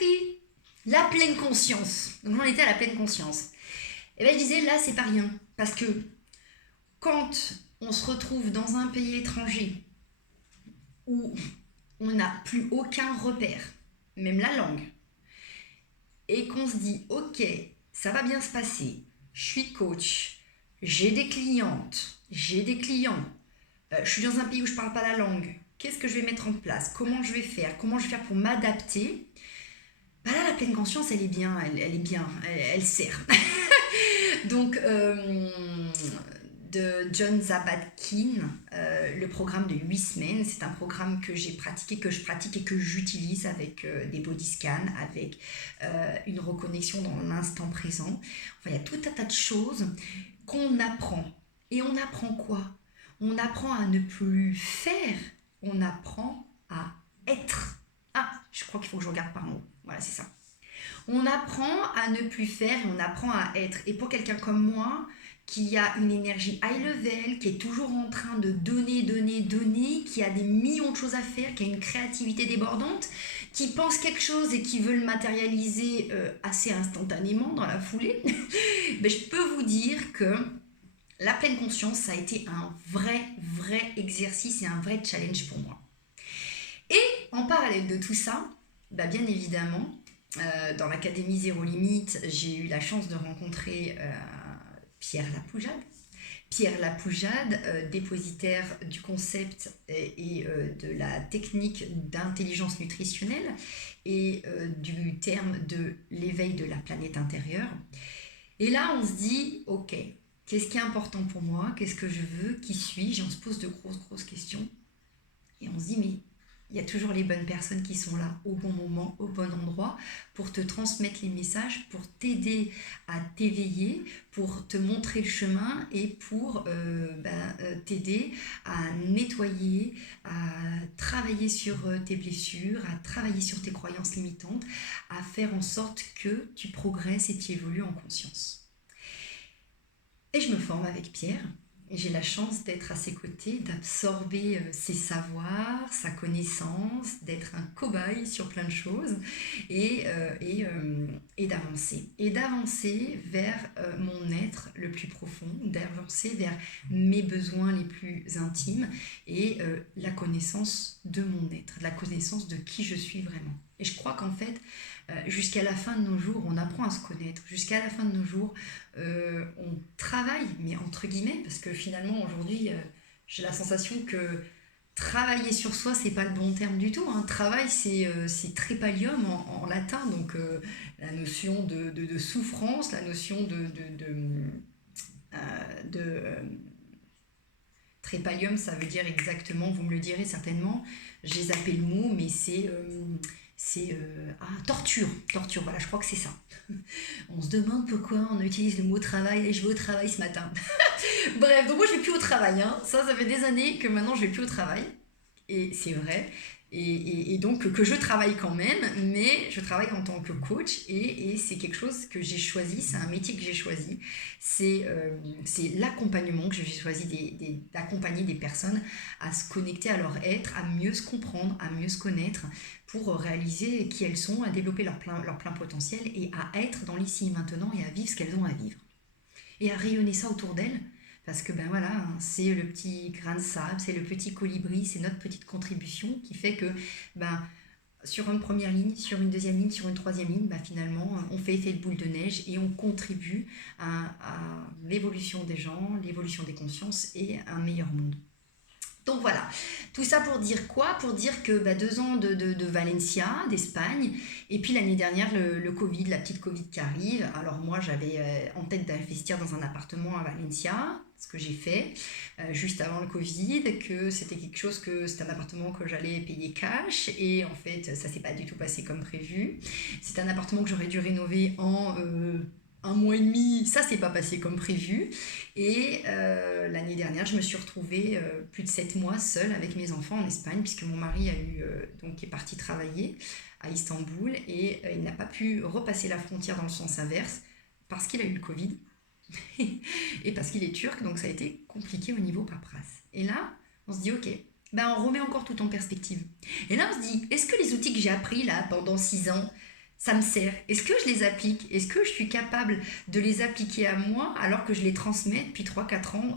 compris la pleine conscience. Donc j'en étais à la pleine conscience. Et bien je disais, là, c'est pas rien. Parce que quand on se retrouve dans un pays étranger où on n'a plus aucun repère, même la langue, et qu'on se dit, ok, ça va bien se passer, je suis coach, j'ai des clientes, j'ai des clients, je suis dans un pays où je parle pas la langue, qu'est-ce que je vais mettre en place, comment je vais faire pour m'adapter, bah là la pleine conscience elle est bien, elle est bien, elle sert. Donc de John Kabat-Zinn, le programme de 8 semaines, c'est un programme que j'ai pratiqué, que je pratique et que j'utilise avec des body scans, avec une reconnexion dans l'instant présent. Enfin, il y a tout un tas de choses qu'on apprend. Et on apprend quoi? On apprend à ne plus faire, on apprend à être. Ah, je crois qu'il faut que je regarde par en haut. Voilà, c'est ça. On apprend à ne plus faire et on apprend à être. Et pour quelqu'un comme moi, qui a une énergie high level, qui est toujours en train de donner, qui a des millions de choses à faire, qui a une créativité débordante, qui pense quelque chose et qui veut le matérialiser assez instantanément dans la foulée, ben, je peux vous dire que la pleine conscience, ça a été un vrai exercice et un vrai challenge pour moi. Et en parallèle de tout ça, ben, bien évidemment, dans l'Académie Zéro Limite, j'ai eu la chance de rencontrer Pierre Lapoujade. Pierre Lapoujade, dépositaire du concept et de la technique d'intelligence nutritionnelle et du terme de l'éveil de la planète intérieure. Et là, on se dit, ok, qu'est-ce qui est important pour moi? Qu'est-ce que je veux? Qui suis-je? Et on se pose de grosses questions. Et on se dit, mais il y a toujours les bonnes personnes qui sont là au bon moment, au bon endroit, pour te transmettre les messages, pour t'aider à t'éveiller, pour te montrer le chemin et pour t'aider à nettoyer, à travailler sur tes blessures, à travailler sur tes croyances limitantes, à faire en sorte que tu progresses et tu évolues en conscience. Et je me forme avec Pierre. Et j'ai la chance d'être à ses côtés, d'absorber ses savoirs, sa connaissance, d'être un cobaye sur plein de choses et d'avancer. Et d'avancer vers mon être le plus profond, d'avancer vers mes besoins les plus intimes et la connaissance de mon être, la connaissance de qui je suis vraiment. Et je crois qu'en fait, jusqu'à la fin de nos jours, on apprend à se connaître. Jusqu'à la fin de nos jours, on travaille, mais entre guillemets, parce que finalement, aujourd'hui, j'ai la sensation que travailler sur soi, c'est pas le bon terme du tout. Hein. Travail, c'est trépalium en latin, donc la notion de souffrance, la notion trépalium, ça veut dire exactement, vous me le direz certainement, j'ai zappé le mot, mais c'est torture, voilà, je crois que c'est ça. On se demande pourquoi on utilise le mot travail, et je vais au travail ce matin. Bref, donc moi je vais plus au travail, hein. Ça fait des années que maintenant je vais plus au travail, et c'est vrai, et donc que je travaille quand même, mais je travaille en tant que coach, et c'est quelque chose que j'ai choisi, c'est un métier que j'ai choisi, c'est l'accompagnement que j'ai choisi, d'accompagner des personnes à se connecter à leur être, à mieux se comprendre, à mieux se connaître, pour réaliser qui elles sont, à développer leur plein potentiel et à être dans l'ici et maintenant et à vivre ce qu'elles ont à vivre. Et à rayonner ça autour d'elles, parce que ben voilà, hein, c'est le petit grain de sable, c'est le petit colibri, c'est notre petite contribution qui fait que ben, sur une première ligne, sur une deuxième ligne, sur une troisième ligne, ben, finalement, on fait effet de boule de neige et on contribue à l'évolution des gens, l'évolution des consciences et un meilleur monde. Donc voilà, tout ça pour dire quoi? Pour dire que 2 ans de Valencia, d'Espagne, et puis l'année dernière, le Covid, la petite Covid qui arrive. Alors moi, j'avais en tête d'investir dans un appartement à Valencia, ce que j'ai fait juste avant le Covid, que c'était c'était un appartement que j'allais payer cash, et en fait, ça s'est pas du tout passé comme prévu. C'est un appartement que j'aurais dû rénover en 1 mois et demi, ça s'est pas passé comme prévu. Et l'année dernière, je me suis retrouvée plus de 7 mois seule avec mes enfants en Espagne, puisque mon mari est parti travailler à Istanbul et il n'a pas pu repasser la frontière dans le sens inverse parce qu'il a eu le Covid et parce qu'il est turc, donc ça a été compliqué au niveau paperasse. Et là, on se dit ok, on remet encore tout en perspective. Et là, on se dit, est-ce que les outils que j'ai appris là pendant 6 ans, ça me sert? Est-ce que je les applique? Est-ce que je suis capable de les appliquer à moi alors que je les transmets depuis 3 4 ans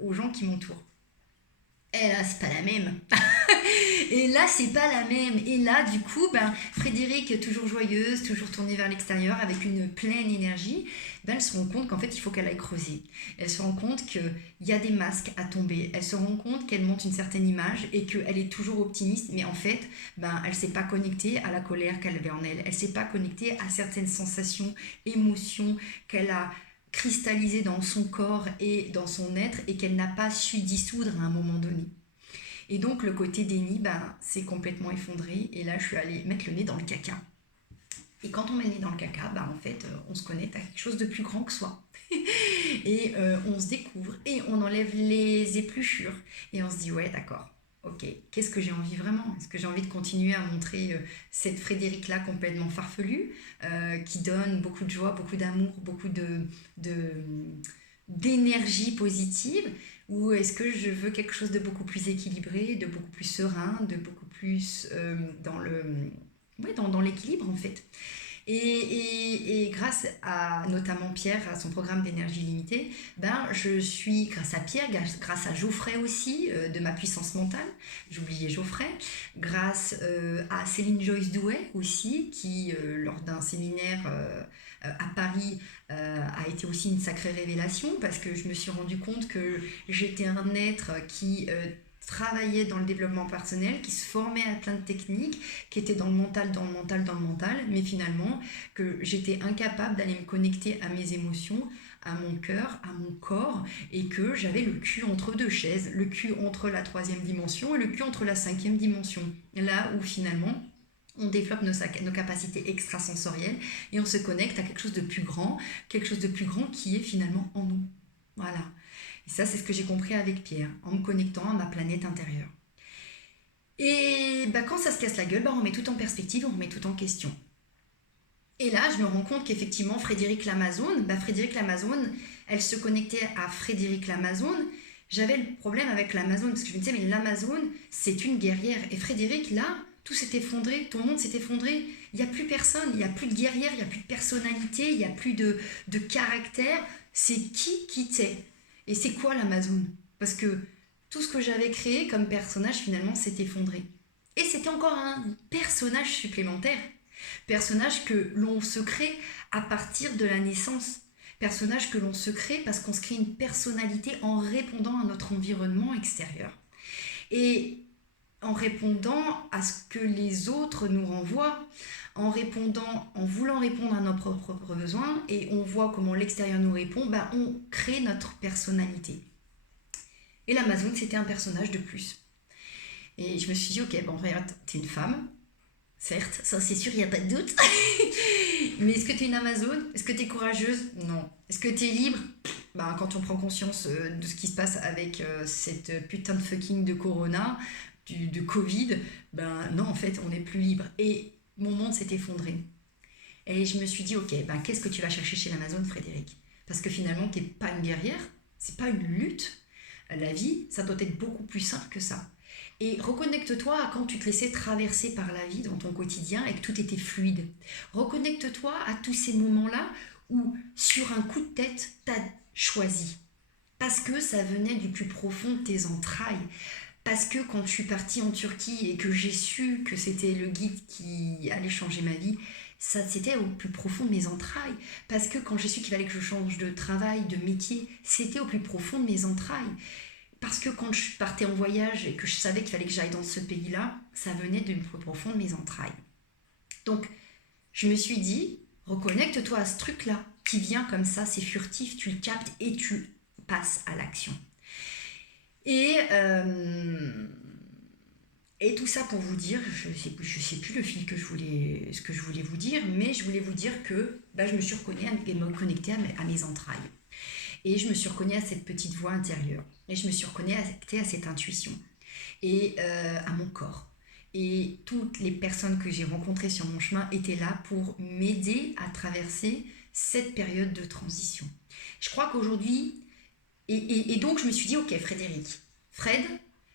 aux gens qui m'entourent? Et là, c'est pas la même. Et là, c'est pas la même. Et là, du coup, ben, Frédéric, toujours joyeuse, toujours tournée vers l'extérieur, avec une pleine énergie, ben, elle se rend compte qu'en fait, il faut qu'elle aille creuser. Elle se rend compte qu'il y a des masques à tomber. Elle se rend compte qu'elle monte une certaine image et qu'elle est toujours optimiste, mais en fait, ben, elle ne s'est pas connectée à la colère qu'elle avait en elle. Elle ne s'est pas connectée à certaines sensations, émotions qu'elle a cristallisées dans son corps et dans son être et qu'elle n'a pas su dissoudre à un moment donné. Et donc le côté déni, ben, c'est complètement effondré. Et là, je suis allée mettre le nez dans le caca. Et quand on met le nez dans le caca, ben, en fait, on se connecte à quelque chose de plus grand que soi. Et on se découvre et on enlève les épluchures. Et on se dit, ouais, d'accord, ok, qu'est-ce que j'ai envie vraiment? Est-ce que j'ai envie de continuer à montrer cette Frédéric-là complètement farfelue, qui donne beaucoup de joie, beaucoup d'amour, beaucoup de, d'énergie positive? Ou est-ce que je veux quelque chose de beaucoup plus équilibré, de beaucoup plus serein, de beaucoup plus dans le, ouais, dans l'équilibre en fait. Et grâce à notamment Pierre, à son programme d'énergie limitée, ben, je suis, grâce à Pierre, grâce à Geoffrey aussi, de ma puissance mentale, j'oubliais Geoffrey, grâce à Céline Joyce Douai aussi, qui, lors d'un séminaire à Paris, a été aussi une sacrée révélation, parce que je me suis rendu compte que j'étais un être qui travaillait dans le développement personnel, qui se formait à plein de techniques, qui était dans le mental, dans le mental, dans le mental, mais finalement que j'étais incapable d'aller me connecter à mes émotions, à mon cœur, à mon corps, et que j'avais le cul entre deux chaises, le cul entre la 3e dimension et le cul entre la 5e dimension. Là où finalement on développe nos capacités extrasensorielles et on se connecte à quelque chose de plus grand qui est finalement en nous. Voilà. Et ça, c'est ce que j'ai compris avec Pierre, en me connectant à ma planète intérieure. Et bah, quand ça se casse la gueule, bah, on remet tout en perspective, on remet tout en question. Et là, je me rends compte qu'effectivement, Frédéric Lamazone, elle se connectait à Frédéric Lamazone. J'avais le problème avec l'Amazone, parce que je me disais, mais l'Amazone, c'est une guerrière. Et Frédéric, là, tout s'est effondré, ton monde s'est effondré. Il n'y a plus personne, il n'y a plus de guerrière, il n'y a plus de personnalité, il n'y a plus de caractère. C'est qui t'es? Et c'est quoi l'Amazone? Parce que tout ce que j'avais créé comme personnage, finalement, s'est effondré. Et c'était encore un personnage supplémentaire. Personnage que l'on se crée à partir de la naissance. Personnage que l'on se crée parce qu'on se crée une personnalité en répondant à notre environnement extérieur. Et en répondant à ce que les autres nous renvoient, en voulant répondre à nos propres besoins, et on voit comment l'extérieur nous répond, ben on crée notre personnalité. Et l'Amazone, c'était un personnage de plus. Et je me suis dit, ok, bon, regarde, t'es une femme, certes, ça c'est sûr, il n'y a pas de doute. Mais est-ce que t'es une Amazone? Est-ce que t'es courageuse? Non. Est-ce que t'es libre? Ben, quand on prend conscience de ce qui se passe avec cette putain de fucking de Corona, de Covid, ben non, en fait, on n'est plus libre. Et mon monde s'est effondré. Et je me suis dit, ok, ben qu'est-ce que tu vas chercher chez l'Amazone, Frédéric? Parce que finalement, t'es pas une guerrière, c'est pas une lutte. La vie, ça doit être beaucoup plus simple que ça. Et reconnecte-toi à quand tu te laissais traverser par la vie dans ton quotidien et que tout était fluide. Reconnecte-toi à tous ces moments-là où, sur un coup de tête, t'as choisi. Parce que ça venait du plus profond de tes entrailles. Parce que quand je suis partie en Turquie et que j'ai su que c'était le guide qui allait changer ma vie, ça c'était au plus profond de mes entrailles. Parce que quand j'ai su qu'il fallait que je change de travail, de métier, c'était au plus profond de mes entrailles. Parce que quand je partais en voyage et que je savais qu'il fallait que j'aille dans ce pays-là, ça venait du plus profond de mes entrailles. Donc, je me suis dit, reconnecte-toi à ce truc-là qui vient comme ça, c'est furtif, tu le captes et tu passes à l'action. Et tout ça pour vous dire, je sais plus le fil ce que je voulais vous dire, mais je voulais vous dire que je me suis connectée à mes entrailles. Et je me suis reconnue à cette petite voix intérieure. Et je me suis reconnectée à cette intuition. Et à mon corps. Et toutes les personnes que j'ai rencontrées sur mon chemin étaient là pour m'aider à traverser cette période de transition. Je crois qu'aujourd'hui... Et donc je me suis dit, ok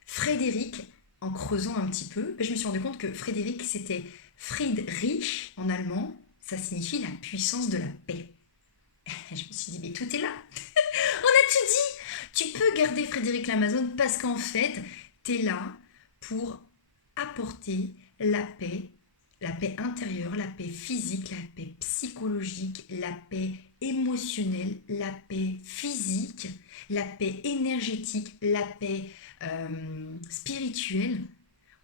Frédéric, en creusant un petit peu, je me suis rendu compte que Frédéric, c'était Friedrich en allemand, ça signifie la puissance de la paix. Je me suis dit, mais tout est là. On a tout dit. Tu peux garder Frédéric Lamazoune parce qu'en fait, tu es là pour apporter la paix intérieure, la paix physique, la paix psychologique, la paix émotionnelle, la paix physique, la paix énergétique, la paix spirituelle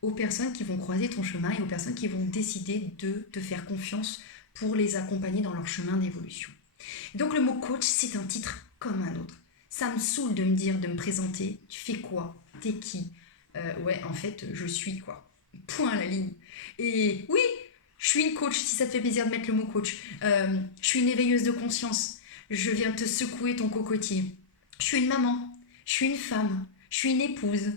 aux personnes qui vont croiser ton chemin et aux personnes qui vont décider de te faire confiance pour les accompagner dans leur chemin d'évolution. Donc le mot coach, c'est un titre comme un autre. Ça me saoule de me dire, de me présenter, tu fais quoi, t'es qui, ouais, en fait, je suis quoi. Point à la ligne. Et oui, je suis une coach, si ça te fait plaisir de mettre le mot coach. Je suis une éveilleuse de conscience. Je viens te secouer ton cocotier. Je suis une maman. Je suis une femme. Je suis une épouse.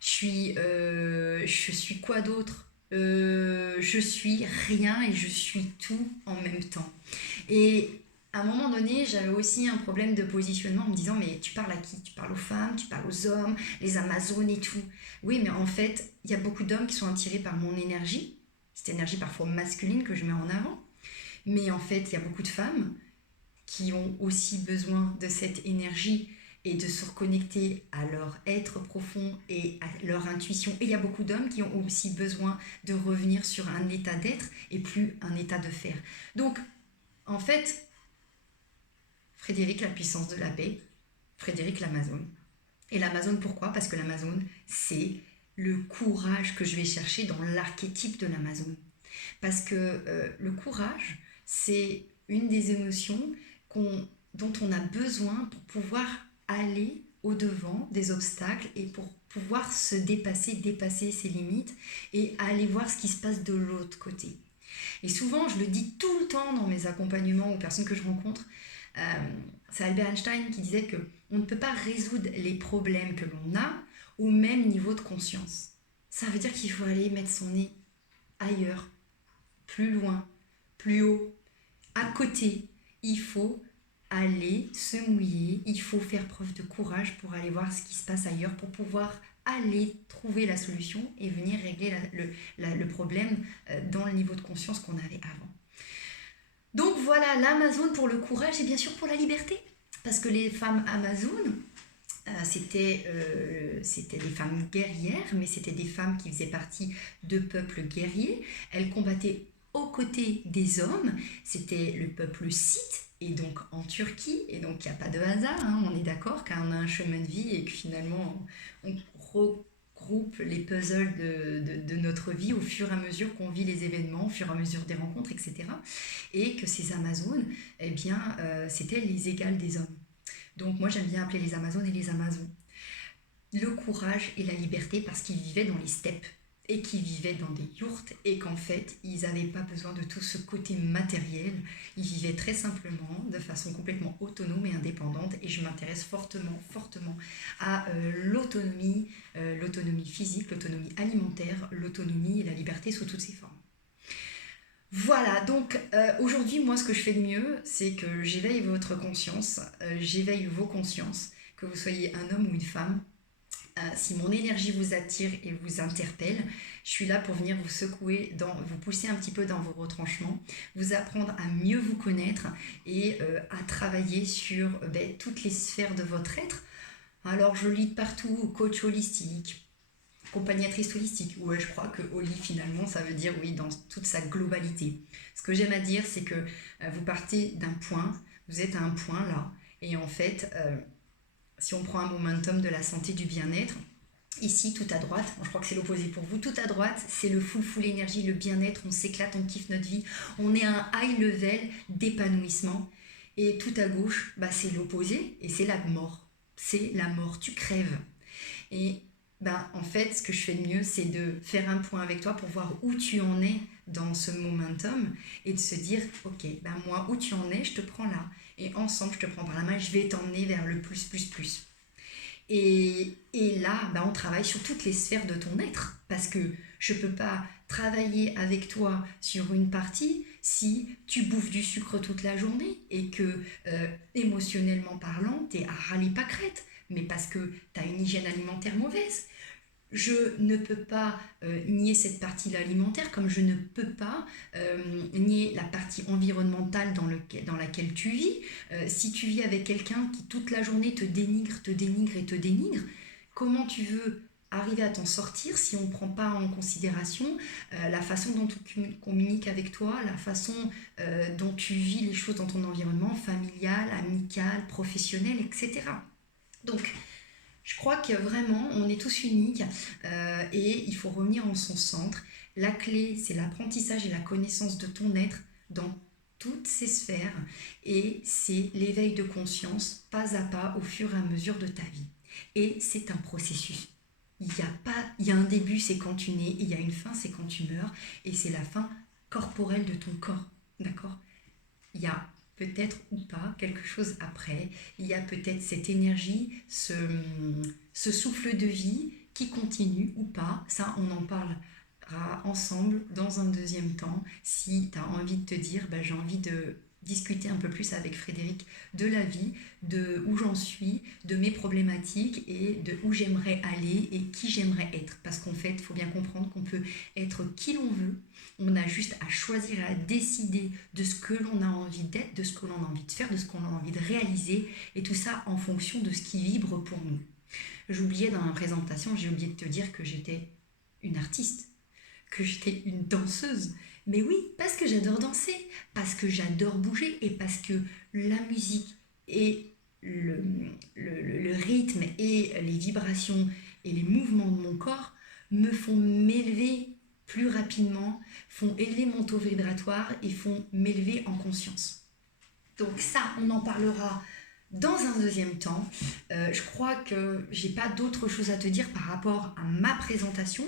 Je suis quoi d'autre? Je suis rien et je suis tout en même temps. Et à un moment donné, j'avais aussi un problème de positionnement en me disant, mais tu parles à qui? Tu parles aux femmes, tu parles aux hommes, les Amazones et tout. Oui, mais en fait, il y a beaucoup d'hommes qui sont attirés par mon énergie, cette énergie parfois masculine que je mets en avant. Mais en fait, il y a beaucoup de femmes qui ont aussi besoin de cette énergie et de se reconnecter à leur être profond et à leur intuition. Et il y a beaucoup d'hommes qui ont aussi besoin de revenir sur un état d'être et plus un état de faire. Donc, en fait, Frédéric, la puissance de la paix, Frédéric l'Amazone. Et l'Amazone, pourquoi? Parce que l'Amazone, c'est le courage que je vais chercher dans l'archétype de l'Amazone. Parce que le courage, c'est une des émotions dont on a besoin pour pouvoir aller au-devant des obstacles et pour pouvoir se dépasser ses limites et aller voir ce qui se passe de l'autre côté. Et souvent, je le dis tout le temps dans mes accompagnements aux personnes que je rencontre, c'est Albert Einstein qui disait que on ne peut pas résoudre les problèmes que l'on a au même niveau de conscience. Ça veut dire qu'il faut aller mettre son nez ailleurs, plus loin, plus haut, à côté. Il faut aller se mouiller, il faut faire preuve de courage pour aller voir ce qui se passe ailleurs, pour pouvoir aller trouver la solution et venir régler le problème dans le niveau de conscience qu'on avait avant. Donc voilà, l'Amazone pour le courage et bien sûr pour la liberté. Parce que les femmes Amazones, c'était des femmes guerrières, mais c'était des femmes qui faisaient partie de peuples guerriers. Elles combattaient aux côtés des hommes. C'était le peuple scythe, et donc en Turquie. Et donc il n'y a pas de hasard, hein, on est d'accord, quand on a un chemin de vie et que finalement on regroupe les puzzles de notre vie au fur et à mesure qu'on vit les événements, au fur et à mesure des rencontres, etc. Et que ces Amazones, eh bien, c'était les égales des hommes. Donc moi j'aime bien appeler les Amazones et les Amazons. Le courage et la liberté parce qu'ils vivaient dans les steppes et qu'ils vivaient dans des yourtes et qu'en fait ils n'avaient pas besoin de tout ce côté matériel. Ils vivaient très simplement de façon complètement autonome et indépendante et je m'intéresse fortement à l'autonomie physique, l'autonomie alimentaire, l'autonomie et la liberté sous toutes ses formes. Voilà, donc aujourd'hui, moi, ce que je fais de mieux, c'est que j'éveille votre conscience, j'éveille vos consciences, que vous soyez un homme ou une femme. Si mon énergie vous attire et vous interpelle, je suis là pour venir vous secouer, vous pousser un petit peu dans vos retranchements, vous apprendre à mieux vous connaître et à travailler sur toutes les sphères de votre être. Alors, je lis de partout, coach holistique, accompagnatrice holistique. Ouais, je crois que holi finalement ça veut dire oui dans toute sa globalité. Ce que j'aime à dire c'est que vous partez d'un point, vous êtes à un point là et en fait si on prend un momentum de la santé du bien-être, ici tout à droite, je crois que c'est l'opposé pour vous, tout à droite c'est le full énergie, le bien-être, on s'éclate, on kiffe notre vie, on est à un high level d'épanouissement et tout à gauche c'est l'opposé et c'est la mort, tu crèves. Et en fait, ce que je fais de mieux, c'est de faire un point avec toi pour voir où tu en es dans ce momentum et de se dire, ok, moi, où tu en es, je te prends là. Et ensemble, je te prends par la main, je vais t'emmener vers le plus. Et là, on travaille sur toutes les sphères de ton être parce que je ne peux pas travailler avec toi sur une partie si tu bouffes du sucre toute la journée et que, émotionnellement parlant, tu es à râler pâquerette, mais parce que tu as une hygiène alimentaire mauvaise. Je ne peux pas nier cette partie-là alimentaire comme je ne peux pas nier et la partie environnementale dans laquelle tu vis. Si tu vis avec quelqu'un qui toute la journée te dénigre et te dénigre, comment tu veux arriver à t'en sortir si on ne prend pas en considération la façon dont tu communiques avec toi, la façon dont tu vis les choses dans ton environnement familial, amical, professionnel, etc. Donc, je crois que vraiment, on est tous uniques et il faut revenir en son centre. La clé, c'est l'apprentissage et la connaissance de ton être dans toutes ces sphères et c'est l'éveil de conscience pas à pas au fur et à mesure de ta vie. Et c'est un processus. Il y a un début, c'est quand tu nais, et il y a une fin, c'est quand tu meurs, et c'est la fin corporelle de ton corps, d'accord? Il y a peut-être ou pas quelque chose après, il y a peut-être cette énergie, ce souffle de vie qui continue ou pas, ça on en parlera ensemble dans un deuxième temps, si tu as envie de te dire, j'ai envie de discuter un peu plus avec Frédéric de la vie, de où j'en suis, de mes problématiques et de où j'aimerais aller et qui j'aimerais être. Parce qu'en fait, il faut bien comprendre qu'on peut être qui l'on veut. On a juste à choisir et à décider de ce que l'on a envie d'être, de ce que l'on a envie de faire, de ce qu'on a envie de réaliser. Et tout ça en fonction de ce qui vibre pour nous. J'oubliais dans ma présentation, j'ai oublié de te dire que j'étais une artiste, que j'étais une danseuse. Mais oui, parce que j'adore danser, parce que j'adore bouger et parce que la musique et le rythme et les vibrations et les mouvements de mon corps me font m'élever plus rapidement, font élever mon taux vibratoire et font m'élever en conscience. Donc ça, on en parlera dans un deuxième temps. Je crois que j'ai pas d'autre chose à te dire par rapport à ma présentation.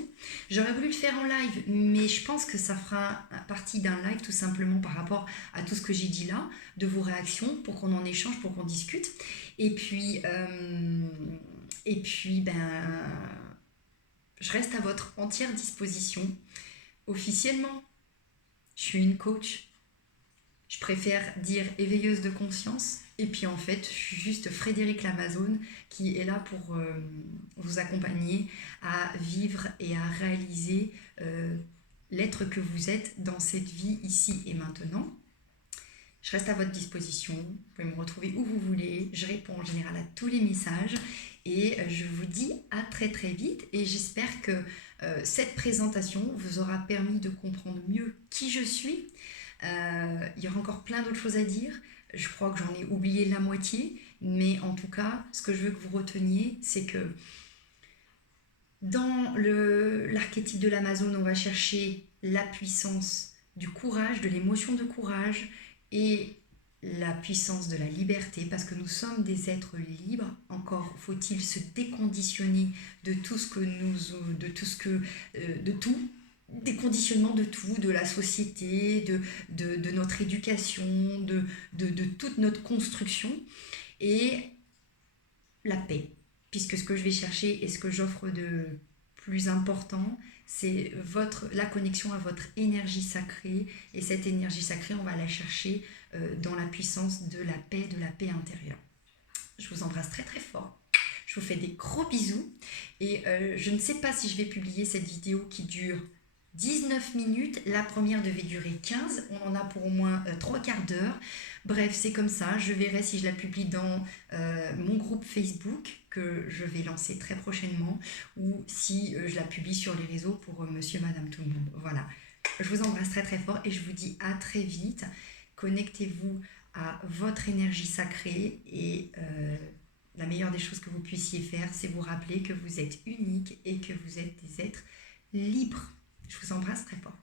J'aurais voulu le faire en live, mais je pense que ça fera partie d'un live tout simplement par rapport à tout ce que j'ai dit là, de vos réactions, pour qu'on en échange, pour qu'on discute. Et puis je reste à votre entière disposition. Officiellement, je suis une coach. Je préfère dire éveilleuse de conscience. Et puis en fait, je suis juste Frédéric l'Amazone qui est là pour vous accompagner à vivre et à réaliser l'être que vous êtes dans cette vie ici et maintenant. Je reste à votre disposition. Vous pouvez me retrouver où vous voulez. Je réponds en général à tous les messages. Et je vous dis à très très vite. Et j'espère que cette présentation vous aura permis de comprendre mieux qui je suis. Il y aura encore plein d'autres choses à dire. Je crois que j'en ai oublié la moitié, mais en tout cas, ce que je veux que vous reteniez, c'est que dans l'archétype de l'Amazone, on va chercher la puissance du courage, de l'émotion de courage et la puissance de la liberté, parce que nous sommes des êtres libres. Encore faut-il se déconditionner de tout ce que de tout. Des conditionnements de tout, de la société, de notre éducation, de toute notre construction et la paix. Puisque ce que je vais chercher et ce que j'offre de plus important, c'est la connexion à votre énergie sacrée. Et cette énergie sacrée, on va la chercher dans la puissance de la paix intérieure. Je vous embrasse très très fort. Je vous fais des gros bisous. Et je ne sais pas si je vais publier cette vidéo qui dure 19 minutes, la première devait durer 15, on en a pour au moins 3/4 d'heure. Bref, c'est comme ça, je verrai si je la publie dans mon groupe Facebook que je vais lancer très prochainement ou si je la publie sur les réseaux pour monsieur, madame, tout le monde. Voilà, je vous embrasse très très fort et je vous dis à très vite. Connectez-vous à votre énergie sacrée et la meilleure des choses que vous puissiez faire, c'est vous rappeler que vous êtes unique et que vous êtes des êtres libres. Je vous embrasse très fort.